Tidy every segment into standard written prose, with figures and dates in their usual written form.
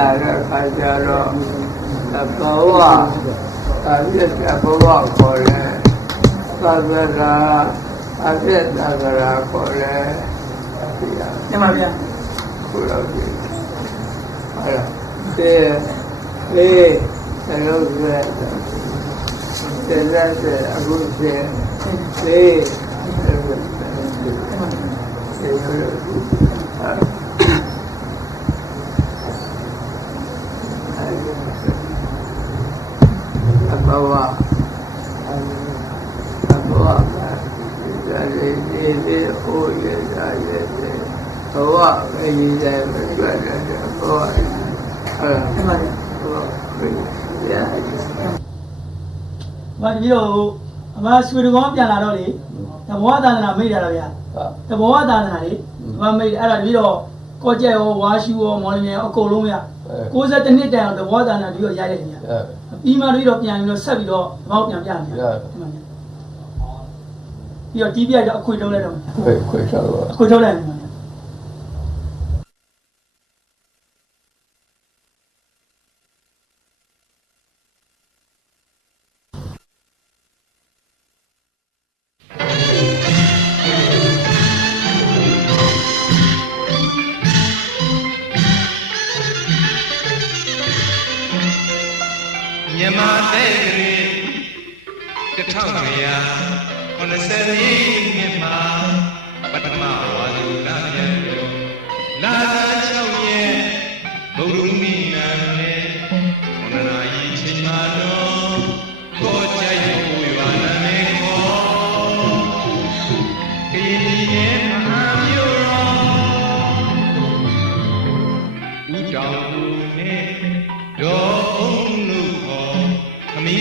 လာတဲ့အခါကျတော့ဘဝအပြည့်ဘဝခေါ်တယ်သာသနာအပြည့်သာသနာခေါ်တယ်ညမဗျာဘုရားကြီးအဲ့ဒါဒီလုံးဆွဲတဲ့အခုစေဘာဒီတော့အမဆွေတော်ပြန်လာတော့လေတဘောသာသနာမိတ်ရတော့ဗျာတဘောသာသနာလေအမမိတ်အဲ့ဒါဒီတော့ကောကြက်ရောဝါရှူရောမော်လမြိုင်ရောအကုန်လုံးဗျာ62နှစ်တန်အောင်တဘောသာသနာဒီတော့ရရတယ်ဗျာပြီးမှဒီတော့ပြန်ပြီးတော့ဆက်ပြီးတော့ဘောက်ပြန်ပြတယ်ဗျာပြီးတော့တီးပြတော့အခွေထုတ်လိုက်တော့ခွေထုတ်တော့အခွေထုတ်လိုက်တယ်မြန်မာတဲ့ကလေးတစ်ထောင်ရာ90နှစ်မှာပထမဝါလူလာပြန်လို့လာသာ6ရဲ့ဘုရုမိနာနဲ့9နာရီချိန်မှာတော့ကိုကြိုက်ဖို့ရွာနာနဲ့ခေါ်ကလေးရဲ့မဟာမြို့တော်ဦးတောင်ဦးနဲ့ဒေါ်အုံးလို့ခေါ်ခမီး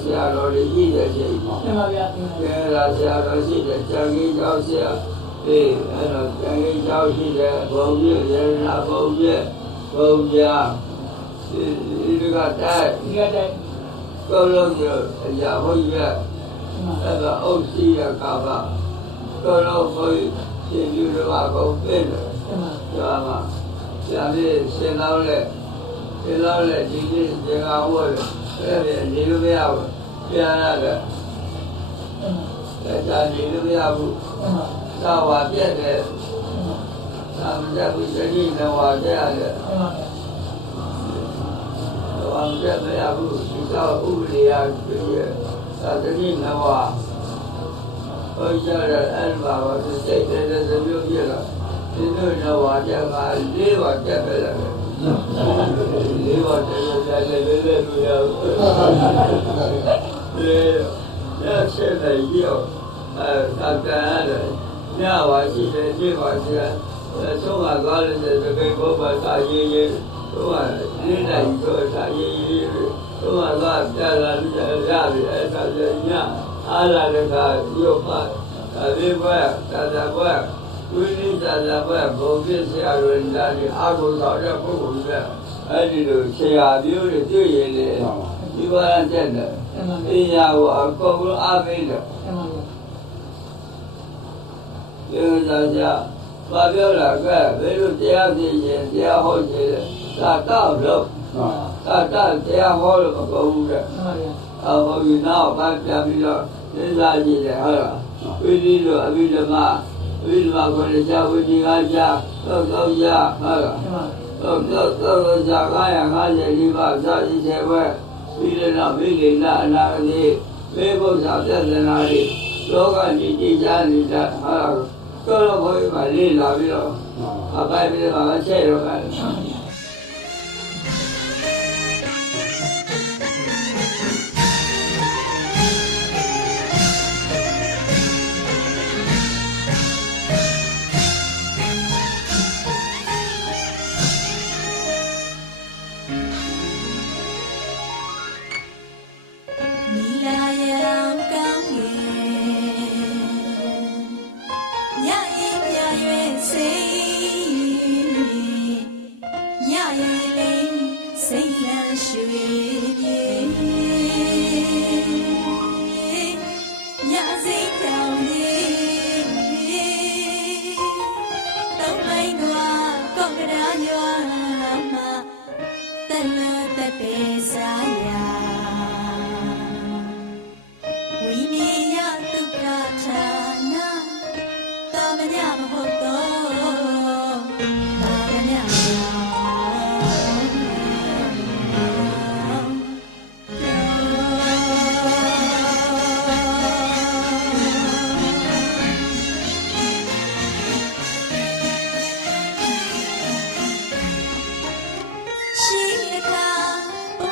ဆရာတော်တွေရှိတဲ့ချိန်မှာ မှန်ပါဗျာ ဆရာတော်ရှိတဲ့ကျန်ကြီးကျောင်းဆရာအဲ့တော့ကျန်ကြီးကျောင်းရှိတဲ့ဘုံပြည့်ရနာဘုံပြည့်ဘုံပြဒီကတိုက်ကောလုံးရအရာဘုရားအဲ့ဒါအုပ်စီရကပါကောလုံးဘုရားရှင်ပြုတော်ကောပြည့်တယ်ဒါမှဆရာလေးဆင်းတော့လေဒီနေ့ဒီကဝတ်အဲ့ဒီနေလို့မရဘူးပြန်ရတယ်ဒါနေလို့မရဘူးသာဝပြည့်တယ်သာမတဘူးတတိနဝပြည့်ရတယ်သာမတမရဘူးဒီကဥပဒေရပြည့်သာတတိနဝဟောကြတယ်အဲ့ဘာဝစိတ်တဲ့သမျိုးပြည့်လာဒီလိုနဝပြည့်က၄ပါးပြည့်တယ်လေးပါးတည်းလည်းလည်းလို့ရလက်ဆက်တဲ့ရောသာကန်ရတယ်ညပါရှိတယ်ဒီပါရှိတယ်သုံးပါးကားလည်းတကယ်ဘောပါသာရေးရေးသုံးပါးလေးနိုင်တော့သာရေးရေးသုံးပါးကပြလာလို့ရတယ်အဲ့ဒါလည်းညအားလာတဲ့ကရောပါဒီဘက်သာဘက်ဝိနိသာသာဘက်ဘုံပြည့်ဆရာတော်လာဒီအာဟုဆောင်တဲ့ပုဂ္ဂိုလ်ကအဲ့ဒီလိုဆရာပြောတွေတွေ့ရင်လေဒီဘာတက်တယ်အင်းရာကိုအကုန်လုံးအားပေးတယ်ပြောကြဘာပြောလာကဲဘယ်လိုတရားသိရင်တရားဟောခြင်းလဲသာတော့လို့ တရားဟောလို့မကုန်ဘူးတဲ့ မှန်ပါဗျာ ဟောပြီးနောက်ပိုင်းပြန်ပြီးတော့စဉ်းစားကြည့်တယ်ဟုတ်လားဝိသိလို့အဘိဓမ္မာကိုယ်ကြာဝိသိကကြာသောကြာဟုတ်လား မှန်ပါ သောကြာ954ပါးသာဤစေဝဲပြီးတဲ့နောက်မိလိနာအနာတိမေဘုရားပြဿနာတွေလောကကြီးကြည်ချမ်းနေတာဟုတ်လားတော့ဘုရားမလေးလာပြီးတော့အပိုင်ပြီးတော့အချက်တော့တယ် နီလာရောင်ကောင်းငယ်ညရင်ညရွယ်စိတ်ညရင်လေးစိတ်လန်းရွှေပြေညစိတ်တောင်လေးတောင်းလိုက်တော့ကောက်ကရာညွာမှာတန်လို့တပေစားရဝိနည်းယဒုက္ခဌာနတာမညမဟုတ်တော့တာမညရှိတခါဘု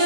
ရား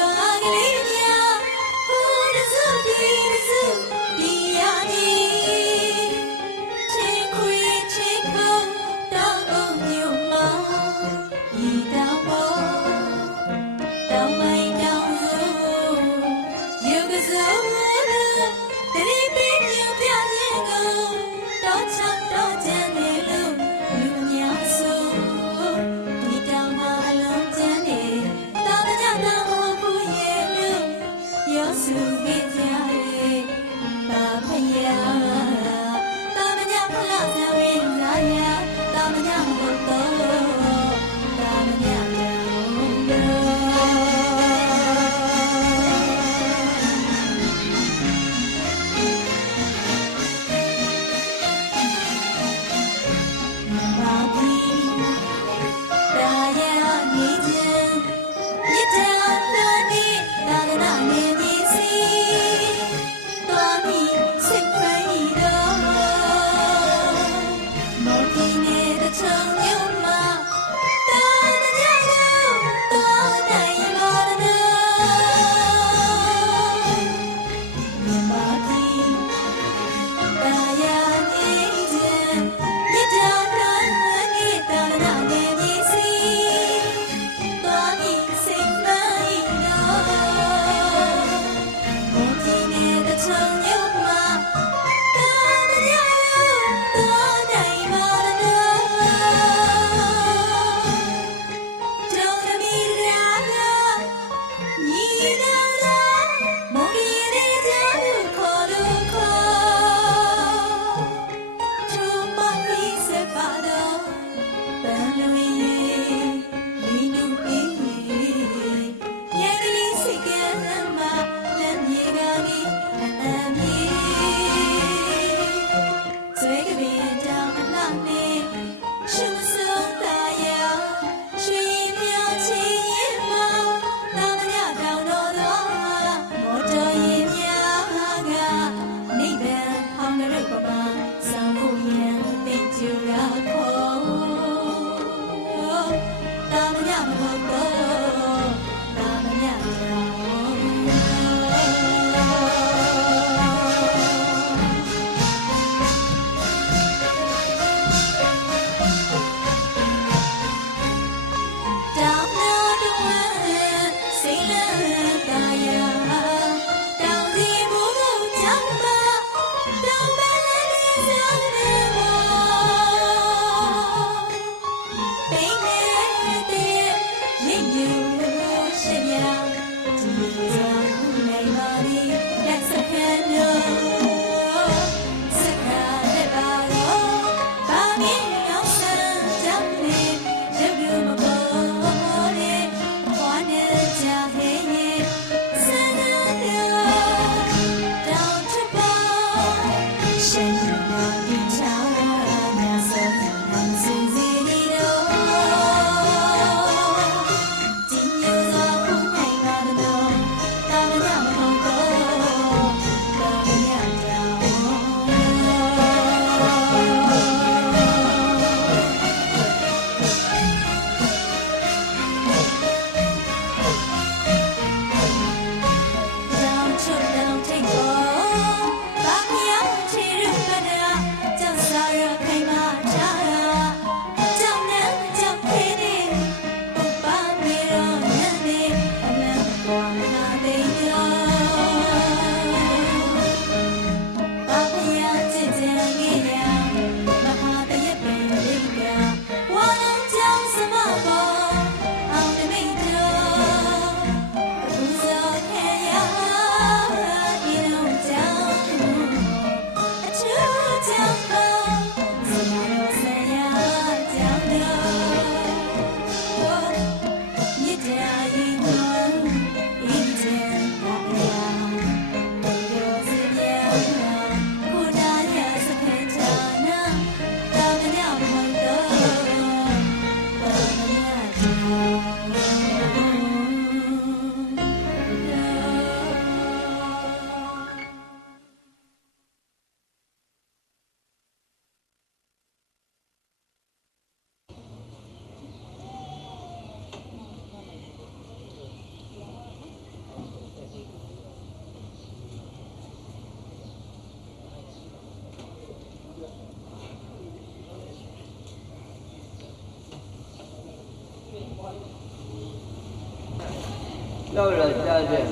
လောက်လာကြတဲ့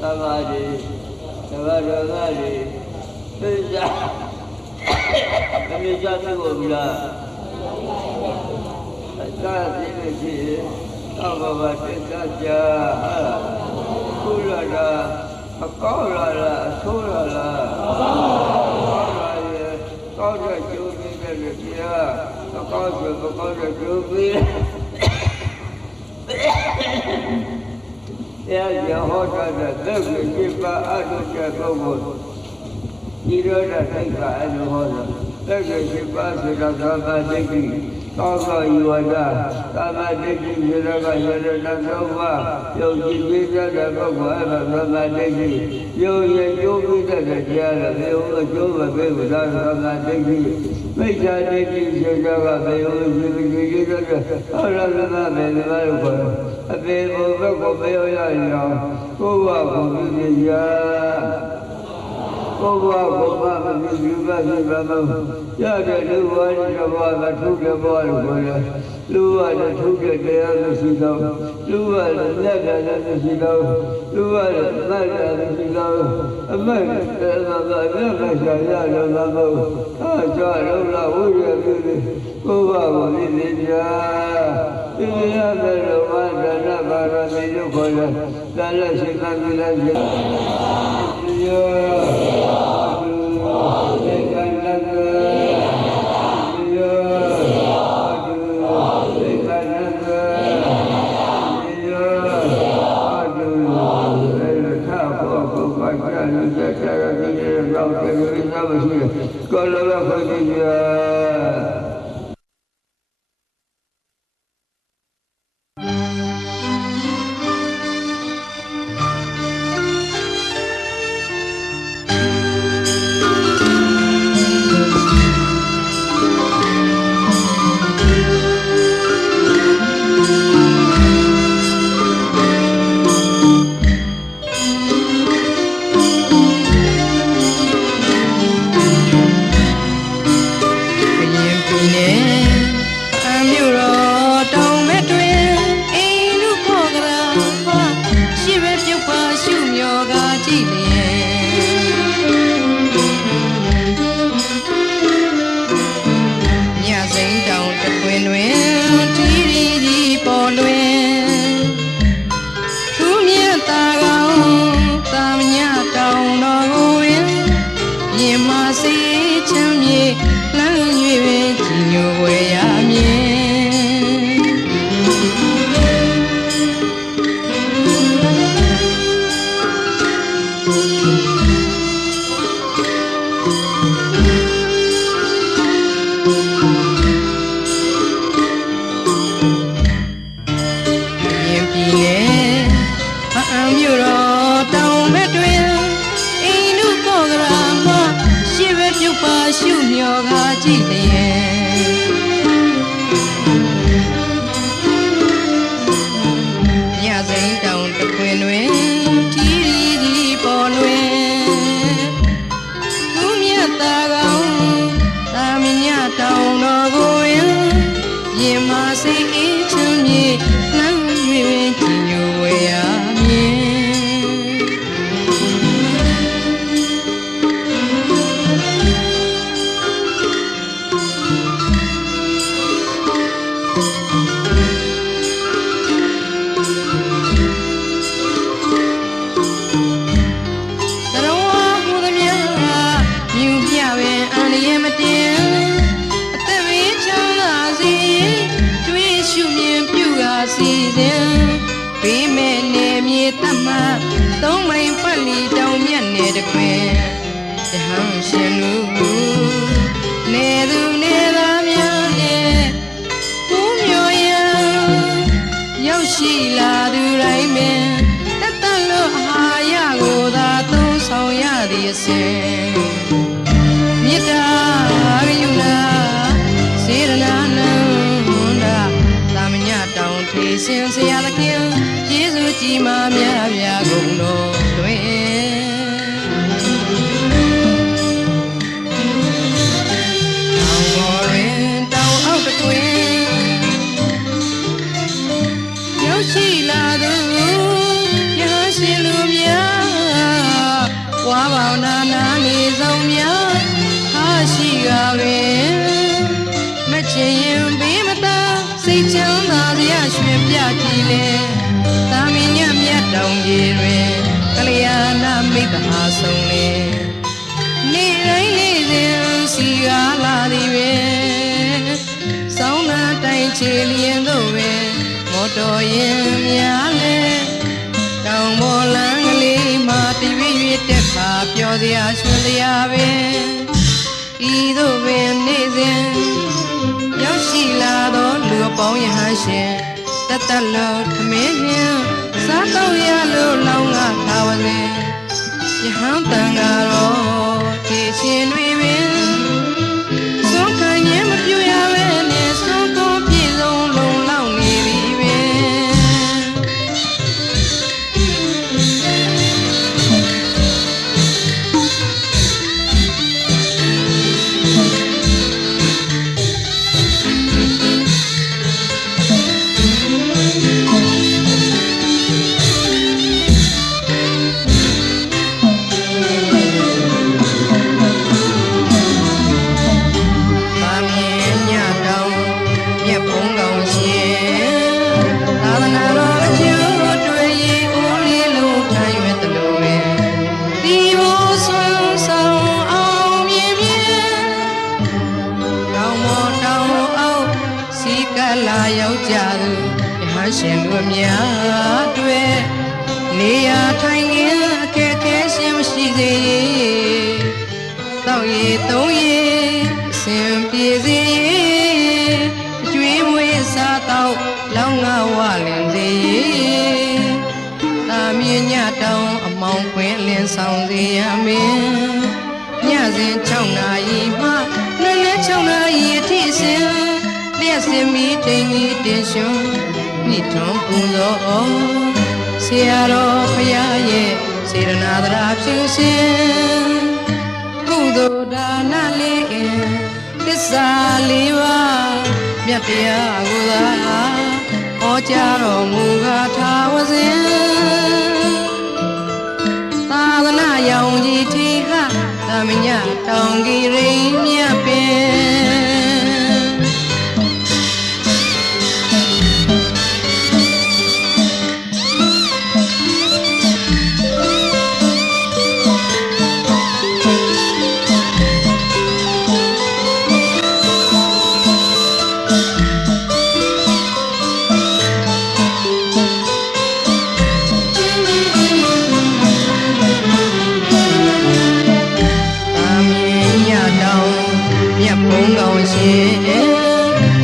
သမာဓိသဘာဝကလေးသိကြအမြဲတမ်းကိုမလားအသာသိနေရှိသောဘဝတိတ္တကြာကုလလာအကောင်းလာလားအဆိုးလာလားအကောင်းလာရဲ့ကောင်းတဲ့ကျိုးပေးတဲ့လူကြီးအကောင်းဆိုမကောင်းတဲ့ကျိုးပေးတရားဟောတာတဲ့သက်ကိုပြပါအထုချက်ပုဂ္ဂိုလ်ဒီရောတဲ့ထိုက်ကအလိုဟောတာသက်ကိုပြပါဆိုတာသာမဒိဋ္ဌိသောသောယဝဒသာမဒိဋ္ဌိရေရကရေရတသောဘယုတ်ကြည်ပြီးတဲ့ပုဂ္ဂိုလ်အဲ့ဒါသာမဒိဋ္ဌိယုတ်ရဲ့ကျိုးပြီးတဲ့တရားလည်းဘယ်လိုအကျိုးမပေးဘူးဒါသာမဒိဋ္ဌိမိစ္ဆာဒိဋ္ဌိဆိုတာကဘယ်လိုဖြစ်ပြီးကြည့်တဲ့ဟောရသနာပဲလို့ခေါ်တယ်အပေဘုဘကိုပြောရရင်ကိုယ်ကဘုရားပြရာကိုယ်ကဘုရားမဖြစ်ဘူးပါဖြစ်ပါမဟုတ်ရတဲ့လူဝါဒီဘဝကထုတဲ့ဘဝလို့ခေါ်တယ်လူဝါဒီထုတဲ့တရားမရှိတော့လူဝါဒီလက်တယ်မရှိတော့လူဝါဒီလက်တယ်မရှိတော့အမတ်တရားကလက်မရှာရတော့မဟုတ်အားကြတော့လာဝိရပြီကိုယ်ကဘုရားပြရာဒီရတဲ့လောကဒါနပါရမီတို့ခေါ်တယ်ဒါလည်းရှိခံပြီးလိုက်ပြီယောသေကန္တကယောသေကန္တကယောအတုလေထာဘောဘုရားကျမ်းတဲ့တရားတွေတော့တယ်ဘယ်သာမရှိကောလောဘခွင့်ပြရှင်ဆရာသခင်ယေရှုကြီးမားများပြားကုန်တော်တွင်တောင်ပေါ်တွင်တောင်အောက်တွင်ရောက်ရှိလာသူ ပေါင်းနာနာနေဆုံးများဟာရှိကပဲမချင်ရင်ဘေးမသာစိတ်ချမ်းသာစရာရွှင်ပြကြည်လေသာမင်းညမြတ်တောင်ကြီးတွင်ကလျာဏမိတ်ဟာဆုံးလေနေတိုင်းနေ့စဉ်စီကားလာသည်ပဲဆောင်းနာတိုင်းချေလျင်တို့ပဲမော်တော်ရင်များလေတောင်ပေါ်လမ်းကလေးမှာတရွေ့ရွေ့တက်ခါပျော်စရာရွှင်စရာပဲဤသို့ပင်နေ့စဉ်ရောက်ရှိလာသောလူအပေါင်းယဟန်ရှင်တတ်လို့ထမင်းရင်စားတော့ရလို့လောင်းကထားဝစဉ်ယဟန်တန်ကတော့ဒီရှင်တွေပင်ဆုံးခံရင်မပြူရပဲနဲ့ဆုံးကုန်ပြည့်စုံလုံလောက်နေပြီပဲ ရှင်တို့များတွေ့နေရာထိုင်ခင်အခက်ခဲရှင်မရှိစေတောက်ရည်သုံးရည်အစဉ်ပြေစေအကျွေးမွေးစားတော့လောင်းငါဝလင်စေတာမြင့်ညတောင်အမောင်ခွင်လင်းဆောင်စေရမင်းညစဉ်6နာရီမှနေ့နေ့6နာရီအထိစဉ်လျက်စင်မီတိမ်ကြီးတင်ရှင်နိထွန်ပူဇော်ဆရာတော်ဘုရားရဲ့စေရနာသရာဖြူစင်ကုသိုလ်ဒါနလေးသစ္စာလေးပါးမြတ်တရားကိုသာဟောကြားတော်မူကားထာဝစဉ်သာသနာရောင်ကြီးထီဟသမညတောင်ကြီးရိမြတ်ပင်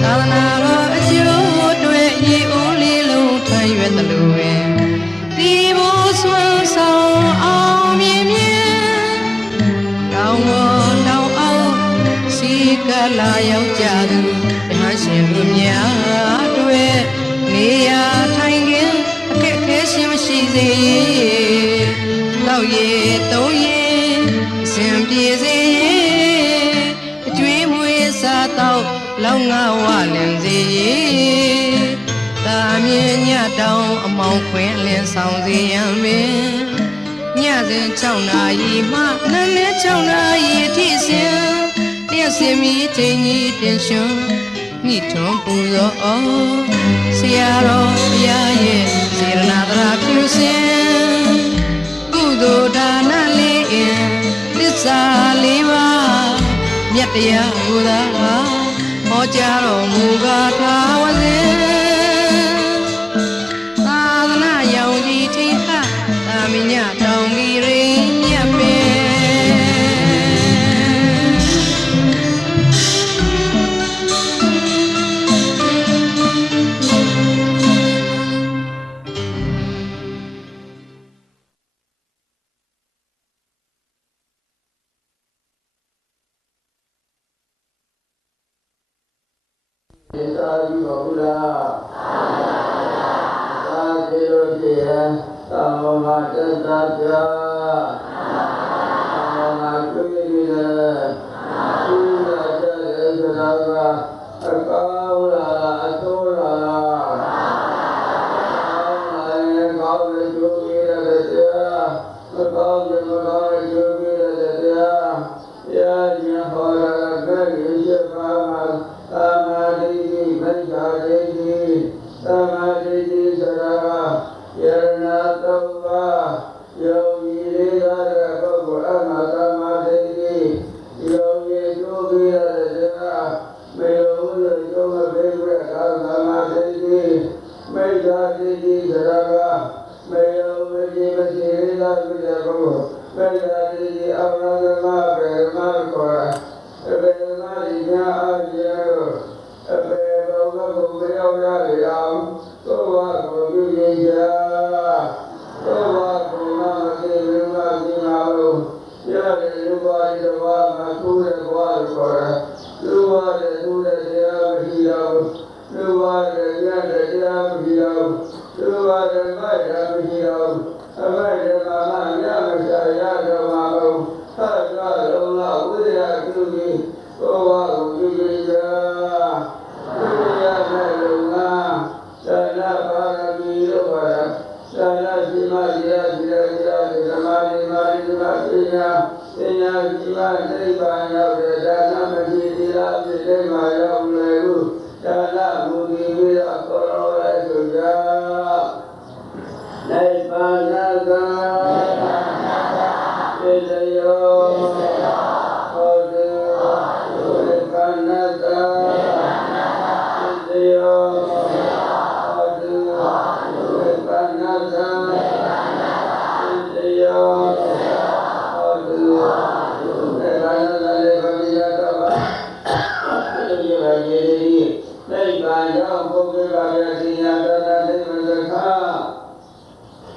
သာသနာတော်အကျိုးတွေဤဦးလေးလုံးထရွယ်သလိုပဲဒီဘောဆွမ်းဆောင်အောင်မြင်မြင်တောင်းပေါ်တောင်းအောင်စီကလာရောက်ကြသူဓမ္မရှင်လူများတွေနေရာထိုင်ခင်အခက်ခဲရှင်မရှိစေတော့ရည်သုံးရည်အစဉ်ပြေစေတော့လောင်းငါဝလင်စေတာမြင့်ညတောင်အမောင်ခွင်လင်းဆောင်စေရမင်းညစဉ်6နာရီမှနေ့နေ့6နာရီအထိစဉ်လျက်စင်မီချိန်ကြီးတင်ရှင်နိထွန်ပူဇော်ဆရာတော်ဘုရားရဲ့စေရနာသရာပြုစင်ကုသိုလ်ဒါနလေးသစ္စာလေးပါးမြတ်တရားကိုသာဟောကြားတော်မူကားထာဝစဉ်သာသနာရောင်ကြီးထီဟသာမညတောင်ကြီးရိမြတ်ပင်ဒီသာဒီဘုရားသာသေလို့ဒီဟံသာဝမတ္တကြာသာဝမတွေ့ရည်သုနာကြရေသနာကအကောင်းလားအဆိုးလားကောင်းလားကောင်းလို့ကျိုးရတဲ့တရားမကောင်းတဲ့မကောင်းတဲ့ကျိုး သုံးပါးယုံကြည်လေးစားတဲ့ပုဂ္ဂိုလ်အမှန်သမာဓိယုံကြည်ကျိုးပေးရတဲ့တရားမေယုံလို့ကျိုးမပေးတဲ့ကာသမာဓိမိစ္ဆာတိတိသရကမေယုံဝိจิမတိလေးစားပြီးတဲ့ပုဂ္ဂိုလ်မိစ္ဆာတိတိအဝရမဘေမခေါ်အဘေမရိညာအကျေတို့အဘေဘုံကိုမရောက်ရလေအောင်သောဝကိုပြုရကြသောဝကိုမမတိဝိမတိမာလို့ရတယ်လူပါးရဝါမထူးတဲ့ဘဝကိုခေါ်တယ်လူပါးတဲ့ထူးတဲ့တရားမရှိတော့လူပါးတဲ့ရတဲ့တရားမရှိတော့လူပါးတဲ့မိုက်တာမရှိတော့အမိုက်တဲ့မှာရမစားရတော့မှာဘူးသာကြလုံးလာဝိရကျူပြီးသောဝကိုပြုရကြဝိရတဲ့လုံငါသာနာပါရမီတို့ပါသာနာစီမရိယစီရဓမ္မနိမာရိဓမ္မပညာပညာစီမနိဗ္ဗာန်ရောက်တဲ့ဒါနမတိသီလပြည့်စုံမှာရောက်လေဟုဒါနမူဒီဝိရကောရောရဲ့သူကြောင့်နိဗ္ဗာန်သာပြေလျောဟောတုနိဗ္ဗာန်သာပြေလျောဟောတုနိဗ္ဗာန်သာပြေလျောဟောတုနိဗ္ဗာန်သာလေပရိယတဘာပြေလျောယေတိနိဗ္ဗာန်ရောက်ဘုရားရဲ့တရားတော်နိဗ္ဗာန်သခာ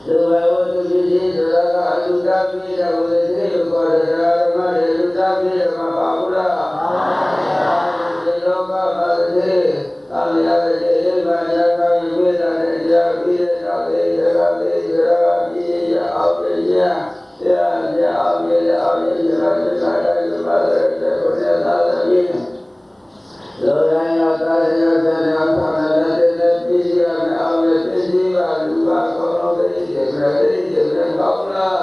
လူဝေဝတုတိတိသရကအလူတပိရဝေတိလို့ခေါ်တဲ့ဓမ္မတွေလူတပိရမှာပါဘူးလားဒီလောကပါတိသာမယဝေတိဘာယကာဝိသတဲ့တရားပြီးတဲ့တော်လေးတရားလေးတရားပြီးရအောင်ပြရတရားရအောင်ရအောင်ရတရားတရားပါတဲ့ကိုယ်ရတာလည်းလောကရောက်တာရောက်တဲ့အောင်ပါတဲ့ပြီးရအောင်ရပြီးရလူပါကောင်းတဲ့ဒီပြည့်တဲ့ကောင်းလား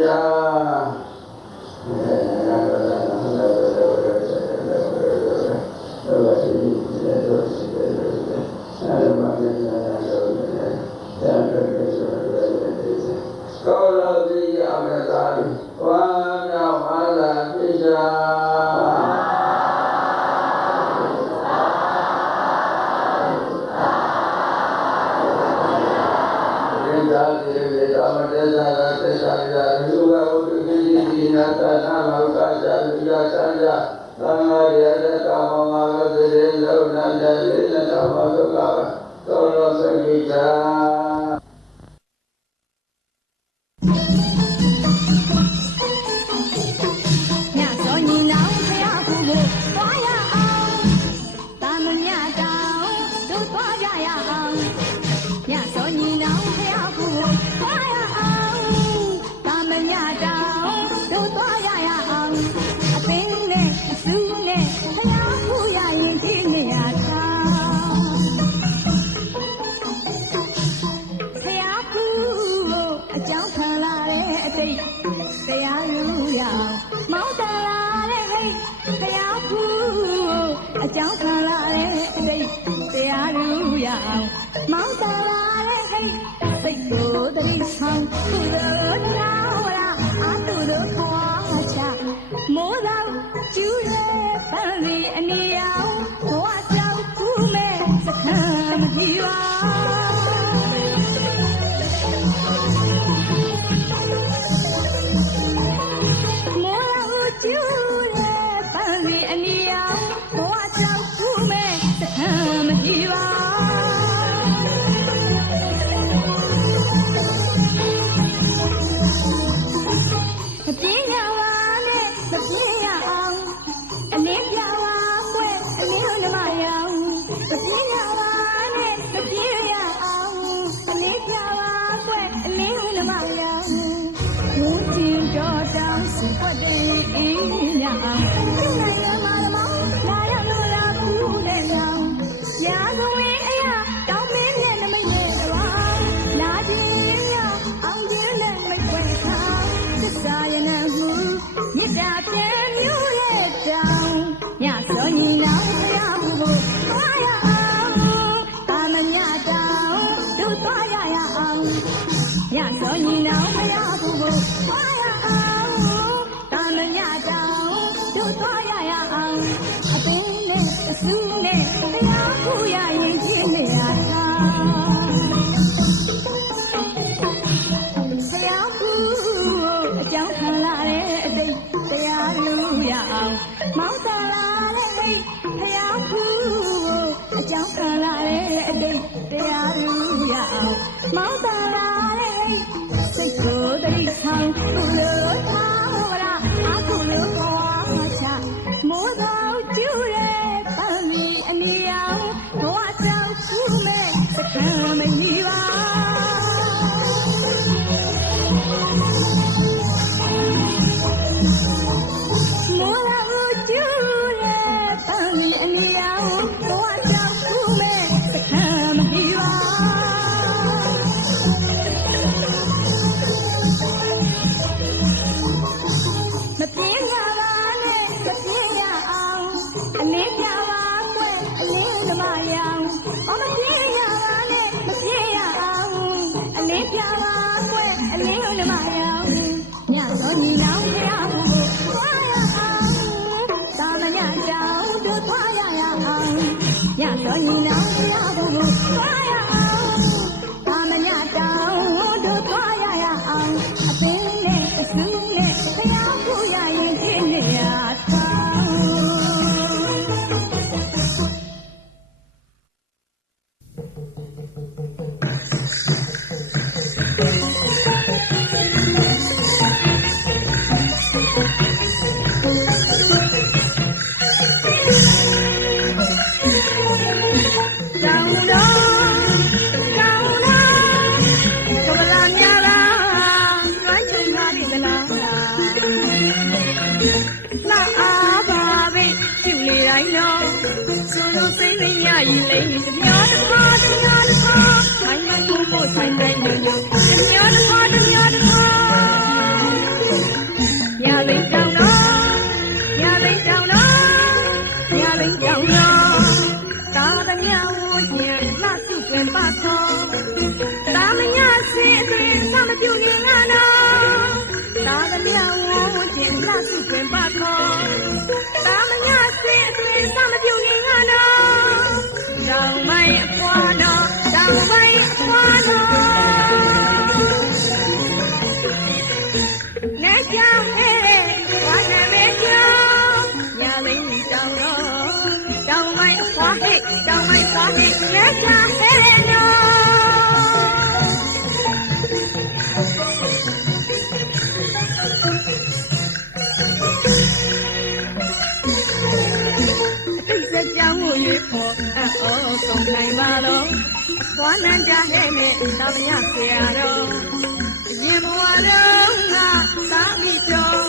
ယာကောလာတိယအမသာဝါနာဝါလာပိစာအမတေသာသစ္စာရလူဝဝတ္တုပိတိနာသနာမောကဇာလူယသံဃာသံဃာရတကာမမဝတ္တေလောနန္တလေနတမောကသောရောသကိတာညစောညီနောင်ဖယားကူကိုသွားရအောင်တာမညတောင်တို့သွားကြရအောင်ညစောညီနောင်ဖယားကူကိုသွားရအောင်တာမညတောင်တို့သွားရအောင်အပင်းနဲ့အဆူနဲ့ဖယားကူရရင်ဒီနေရာထားဖယားကူကိုအကြောင်းခံလာတဲ့အတိတ်တရားယူရအောင်မောင်းတလာတဲ့ဟိတ်တရားဖူးအကြောင်းခံလာတဲ့အတိတ်တရားယူရအောင်မောင်းတလာတဲ့ဟိတ်စိတ်ကိုတရိဆောင်သူတို့နာဝရာအာသူတို့ခွာချမိုးတော်ကျူးတဲ့ပန်းစီအနီအောင်ဘဝကြောင့်ကူးမဲ့စခန်းမကြည့်ပါကျူလေပန်းစီအနီအောင်ဘဝကြောင့်ကူးမဲ့စခန်းမကြည့်ပါ အောင်ညစောညီနောင်ဖရာဘူးဘူးသွားရအောင်တာမညတောင်တို့သွားရအောင်အပင်းနဲ့အဆူနဲ့ဖရာဘူးရရင်ချင်းနေရတာဖရာဘူးအကြောင်းခံလာတဲ့အတိတ်တရားလူရအောင်မောင်းတလာတဲ့ဟိတ်ဖရာဘူးအကြောင်းခံလာတဲ့အတိတ်တရားလူရအောင်မောင်းတလာတဲ့ဟိတ်စိတ်ကိုတိတ်ဆောင်ကုလို့ထားရအခုလို့ပေါ်ချမိုးတော်ကျူရဲ့ပန်းမီအနီအောင်ဘဝကြောင့်ချူမဲ့စကံမကြီးပါမိုးတော်ကျူရဲ့ပန်းမီအနီအောင်ဘဝကြောင့်ချူမဲ့စကံမကြီးပါမပြင်းရပါနဲ့မပြင်းရအောင်အနေပြပါကွယ်အလင်းသမားရောင်မပြင်းရပါနဲ့မပြင်းရအောင်အနေပြပါကွယ်အလင်းသမားရောင်ညစောညီနောင်ဖရာဘူးသွားရအောင်သာမညတောင်တို့သွားရအောင်ညစောညီနောင်ဖရာဘူးသွားရအောင်သာမညတောင်တို့သွားရအောင်အပင်းနဲ့အဆူနဲ့ဖရာဘူးရရင်ချင်းနေရတာတောင်းတော့ကမလာများလားကျွမ်းချင်ပါလိမ့်မလားလာအားပါပဲပြုလေတိုင်းတော့ဆိုလို့စိတ်မရရင်လိမ့်တမျောတစ်ခါမိုင်းမိုင်းကိုကိုဆိုင်တိုင်းညို့တမျောတစ်ခါရလိမ့်တောင်းတော့တာသမ ्या ဝခြင်းလှစုပင်ပါသောတာမညာစေအတွင်သမပြုရင်ငါနောတာသမ ्या ဝခြင်းလှစုပင်ပါသောတာမညာစေအတွင်သမပြုရင်ငါနောတောင်မိုင်အပွားနောတောင်မိုင်အပွားနောနေကြောင်ဟဲ့ဝါနာမေကြောင်ညာလိမ့်တောင်တော့တောင်မိုင်အပွားဟဲ့တောင်မိုင်ပွားဟဲ့လက်ချဟဲ့နောအတိတ်စကြောင်းကိုရွေးဖို့အော်ဆုံးနိုင်ပါတော့ဘွားနန်းကြဟဲ့နဲ့သာမညဆရာတော်ရင်ဘဝတော့ငါသာမိတော်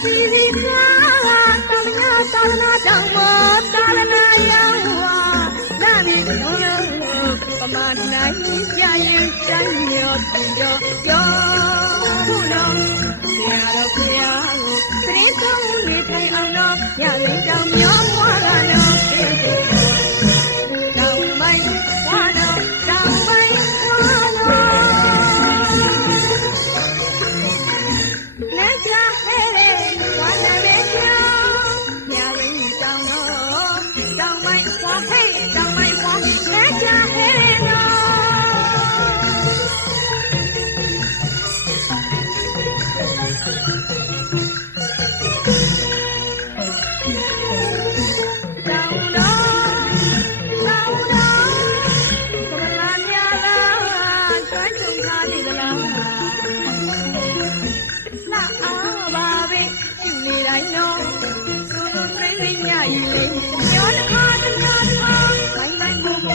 စီစီကားသာမညသာသနာတောင်းမောသာသနာရောက်ဝါနာမည်လုံးပမာနိုင်ကြရင်တိုင်းရောကြောဘူးလုံးဆရာတော်ဖရာကိုသတိကောင်းနေထိုင်အောင်တော့ညလိမ့်တောင်မျောမွားတာတော့တောင်မိုင်းဝါတော့တောင်မိုင်းဝါတော့လက်ချဟဲ့ဝါနာမေကျော်ညလိမ့်တောင်တော့တောင်မိုင်းဝါဟဲ့တောင်မိုင်းဝါလက်ချဟဲ့တော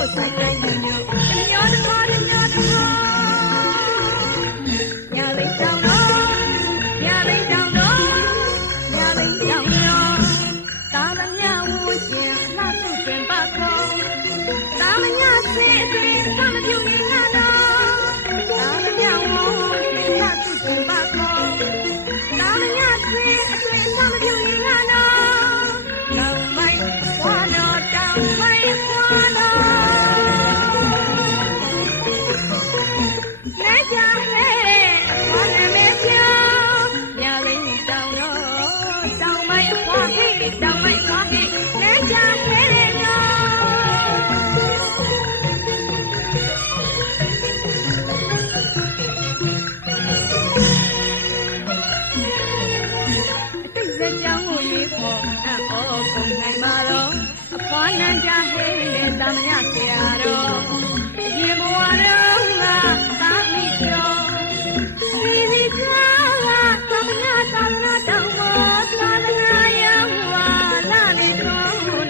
့ဆိုင်တိုင်းညို့ညောတစ်ခါညလိမ့်တောင်တော့တာသမ ्या ဝခြင်းလှစုပင်ပါခေါ်တာမ ्या စေအတွင်သမပြုရင်ငါတော့တာမ ्या ဝခြင်းလှစုပင်ပါခေါ်တာမ ्या စေအတွင်သမပြုရင်ငါတော့တောင်မိုင်းဝါ လက်ချခဲဘာနဲ့မဲပြောညာရင်းတောင်းတော့တောင်းမိုက်အဖွားဟိတောင်းမိုက်ဖွားဟိလက်ချခဲတော့ကြောင်းကိုရွေးဖို့အော်ကုန်နိုင်ပါတော့အဖွားနန်းကြဟဲလေတမရဆရာတော်ရေဘဝတော်ကသာမိကျော်ဒီဒီကသမညသာသနာတော်မှာသာသနာရောဝါလာလေတော်လို့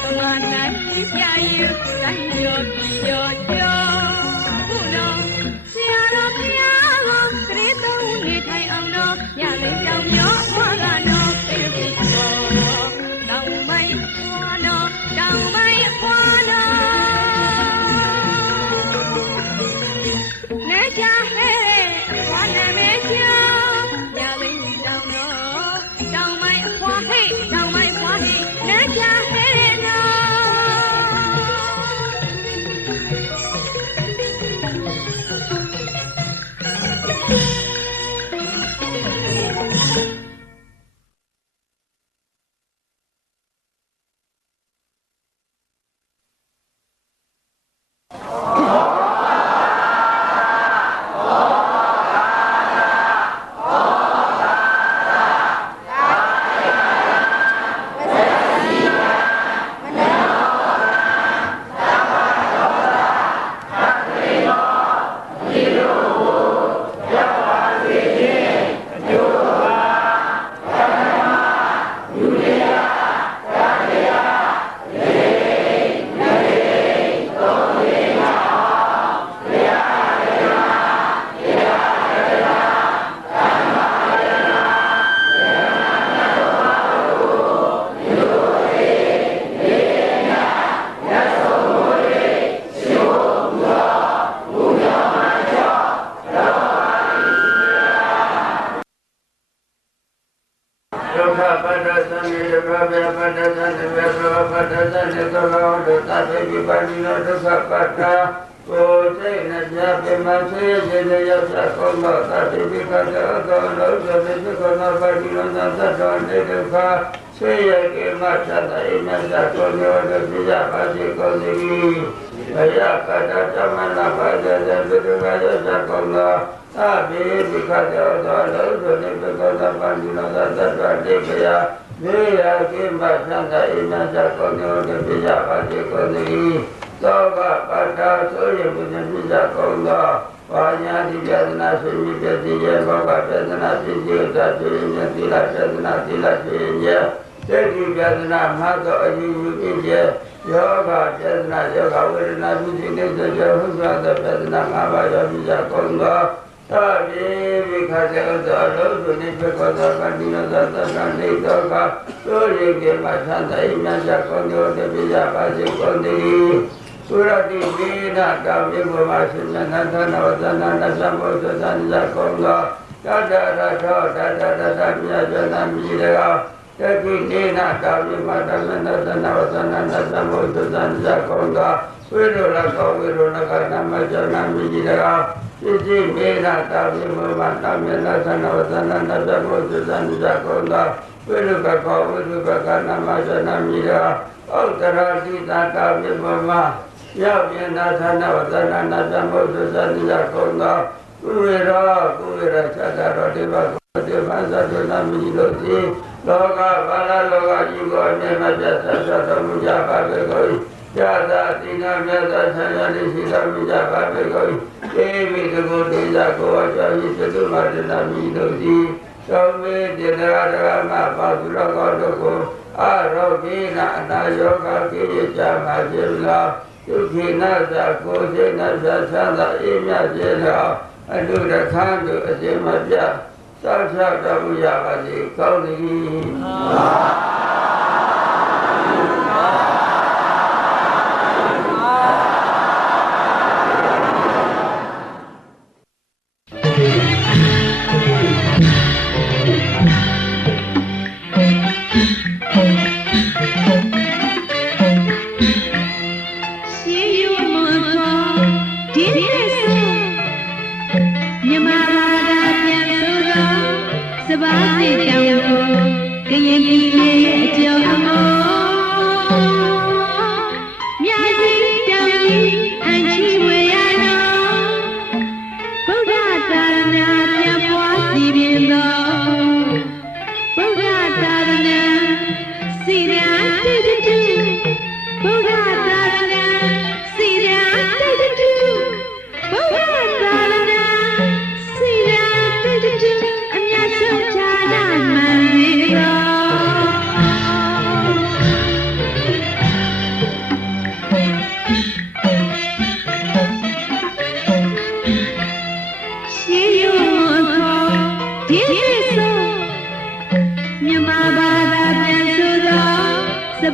ပမာနိုင်ပြရဆိုင်ရောပြီးရောကျော်ဘုတော်ဆရာတော်ဘုရားကိုတရေသုံးနေထိုင်အောင်တော့ညလေးကြောင်ရောဘွားကတော့တောင်မိုက်ဖွာတော့တောင်မိုက်ဖွာတော့လက်ချဟဲဖွာနာမဲချာရလင်းတောင်တော့တောင်မိုက်ဖွာဟဲတောင်မိုက်ဖွာဟဲလက်ချဟဲတော့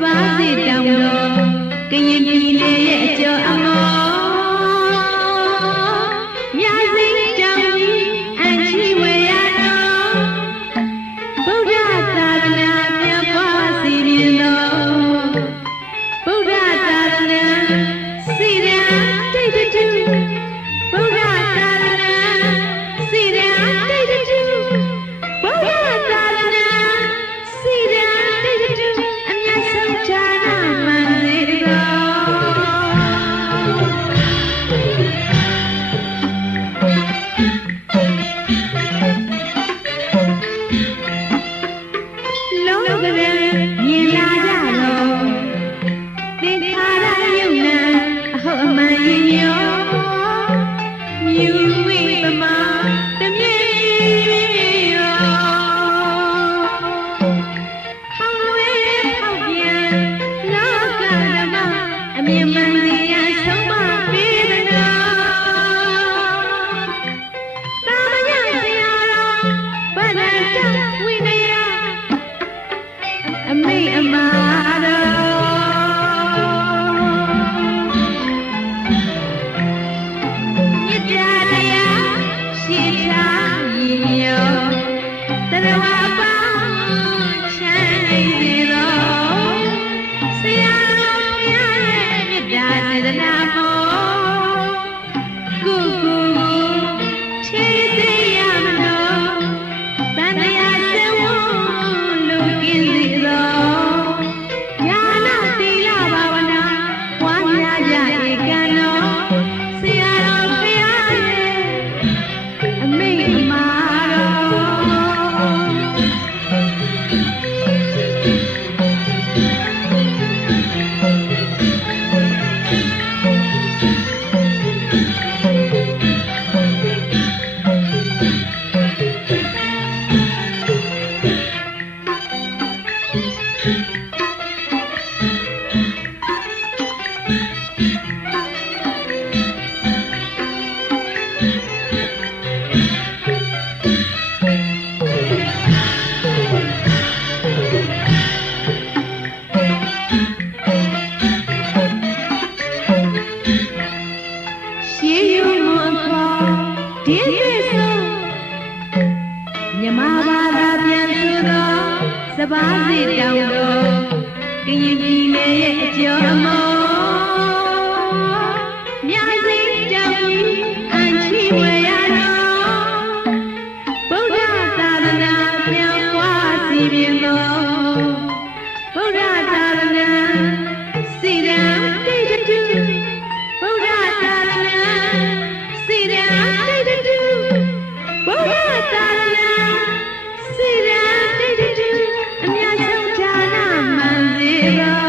ပါးစီတောင်တော်ကရင်ပြည်နယ်ရဲ့အကျော်အမောမြာစိတ်ကြောင့်အန်ချီဝေရတော်ဗုဒ္ဓသာသနာပြပွားစီရင်တော်ဗုဒ္ဓသာသနာစီရန်တိတ်တူဗုဒ္ဓသာသနာစီရန်တိတ်တူဗုဒ္ဓသာသနာစီရန်တိတ်တူအမြတ်ဆုံးဌာနမှန်စေတော်လုံးကလေးမြင်လာကြတော့သင်္ခါရယုံနာအဟုတ်အမှန်ရင်ရောမြူဝိပမာတမြေရောဟောင်းဝဲဖောက်ပြန်လောကဓမ္မအမြင်မှန်တရားဆုံးမပေးသနာသာမညဆရာတော်ဗဒ္ဒတဝိနယအမိတ်အမှားတော်မြစ်တာတရားရှင်းထားရင်ရောတရဝပါချမ်းနေစေတော်ဆရာတော်ဘုရားရဲ့မြစ်တာစေတနာမောကိုချေသိရမလို့တန်တရားစေဝလူကင်းစေတော်ญาณသီလဘာဝနာပွားများကြဧကံတော်ဆရာတော်ဘုရားရဲ့အမိန့်အမှားရှေးရုံမခေါ်ဒီသစ္စာမြမဘာသာပြန်ဆိုသောစပါးစီတောင်တော်ကရင်ပြည်နယ်ရဲ့အကျော်အမောမြာစိတ်တောင်အန်ချီဝေရတော်ဗုဒ္ဓသာသနာပြန်ပွားစီရင်တော်ဗုဒ္ဓသာသနာစီရန်တိတ်တူဗုဒ္ဓသာသနာစီရန်တိတ်တူဗုဒ္ဓသာသနာစီရန်တိတ်တူအမြတ်ဆုံးဌာနမှန်စေတော်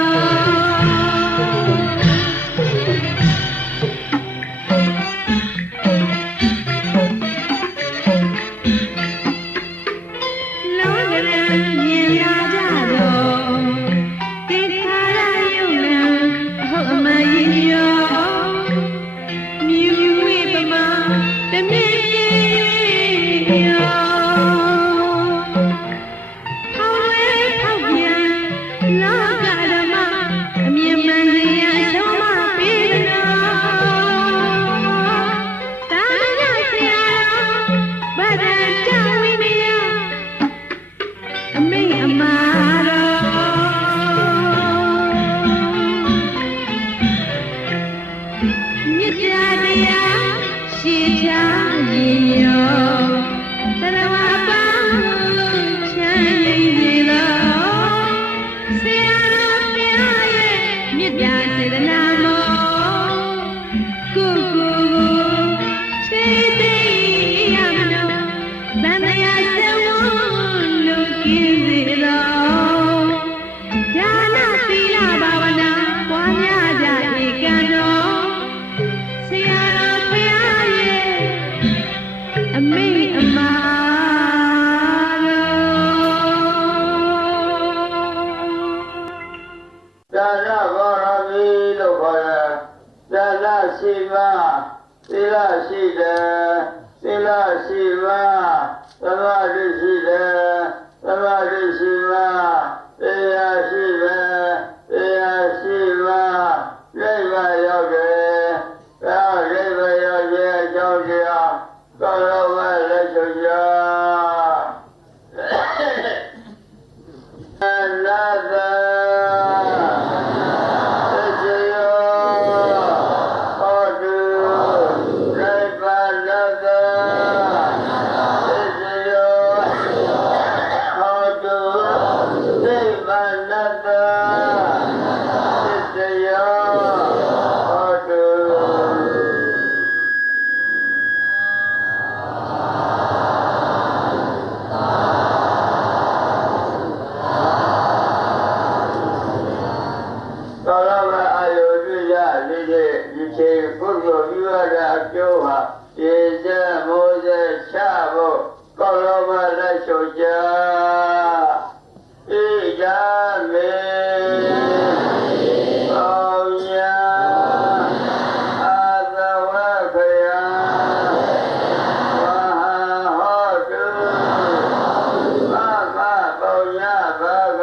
လုံးကလေးမြင်လာကြတော့သင်္ခါရယုံနာအဟုတ်အမှန်ရင်ရောမြူဝိပမာတမြေရောဟောင်းဝဲဖောက်ပြန်လောကဓမ္မအမြင်မှန်တရားဆုံးမပေးသနာသာမညဆရာတော်ဗဒ္ဒတဝိနယအမိန့်အမှားတော်မြစ်တာတရားရှင်းထားရင်ရောတရဝပါချမ်းနေစေတော်ဆရာတော်ဘုရားရဲ့မြစ်တာစေတနာမောကိုချေသိရမလို့တန်တရားစေဝလူကင်းစေတော်ญาณသီလဘာဝနာပွားများကြဧကံတော်ဆရာတော်ဘုရားရဲ့အမိန့်အမှားတော် ဒါနဘောရမီလို့ခေါ်တယ်ဒါနရှိမှသီလရှိတယ်သီလရှိမှသမာဓိရှိတယ်သမာဓိရှိမှတရားရှိတယ်တ ကောင်းလုံးမလက်ချုပ်ကြနာသာသစ္စေယောဟောတုရိပါဏသာသစ္စေယောဟောတုရိပါဏသာသစ္စေယောဟောတု သောရမအာယုပြုရလေးဒီချိန်ပုဂ္ဂိုလ်ပြုရတဲ့အကျိုးဟာရေစက်မိုးစက်ချဖို့ကောလောမလက်ရှုပ်ကြဣဒာမေအောညာအာသဝခယဝဟဟောတုမမပုံညဘဂ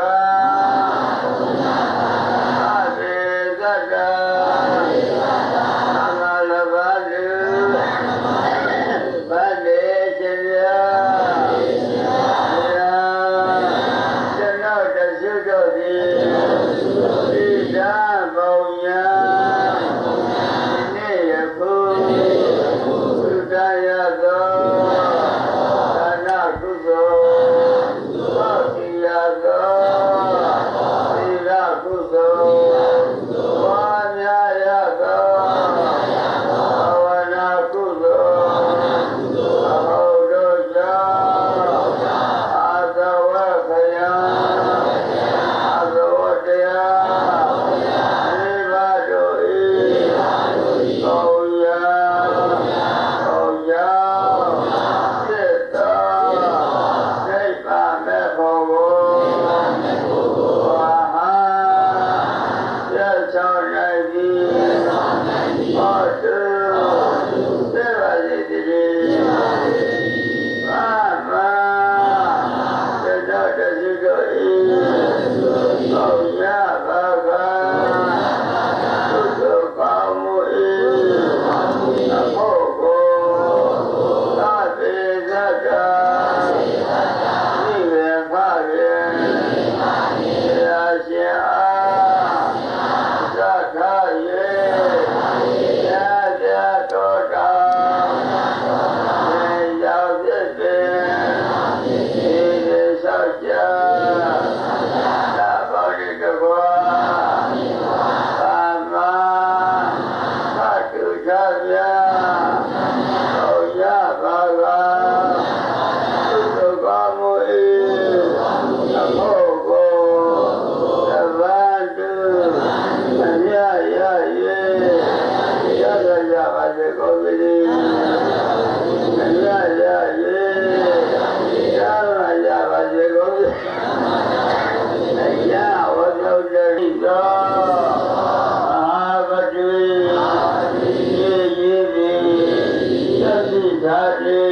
Hare